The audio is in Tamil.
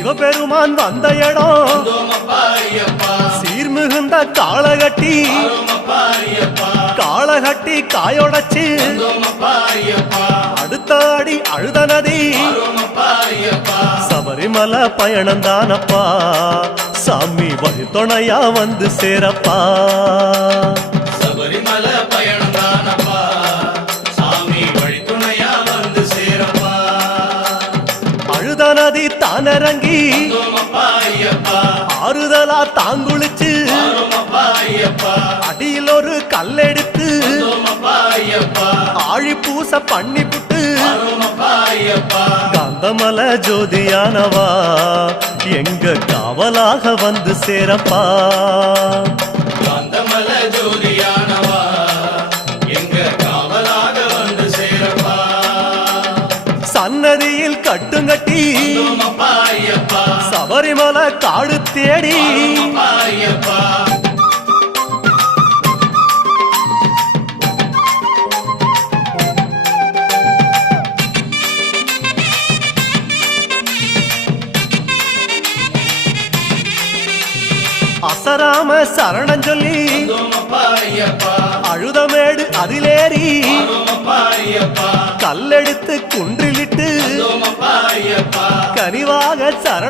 சிவபெருமான் வந்த இடம் சீர்மிகுந்த காளகட்டி காளகட்டி காயோடச்சு அடுத்த அடி அழுத நதி சபரிமலை பயணம் தானப்பா சாமி வழி துணையா வந்து சேரப்பா சபரிமலை பயணம் தானப்பா சாமி வழி துணையா வந்து சேரப்பா அழுத நதி தானிறங்கி ஆறுதலா தாங்குளிச்சு அடியில் ஒரு கல்லெடுத்து ஆழி பூச பண்ணி புட்டு காந்தமல ஜோதியானவா எங்க காவலாக வந்து சேரப்பா காந்தமல ஜோதியானவா எங்க காவலாக வந்து சேரப்பா சன்னதியில் கட்டுங்கட்டி சபரிமலை காடு தேடி அசராம சரணம் சொல்லி அழுதமேடு அதிலேறி கல்லெடுத்து குன்றிலிட்டு கனிவாக சரண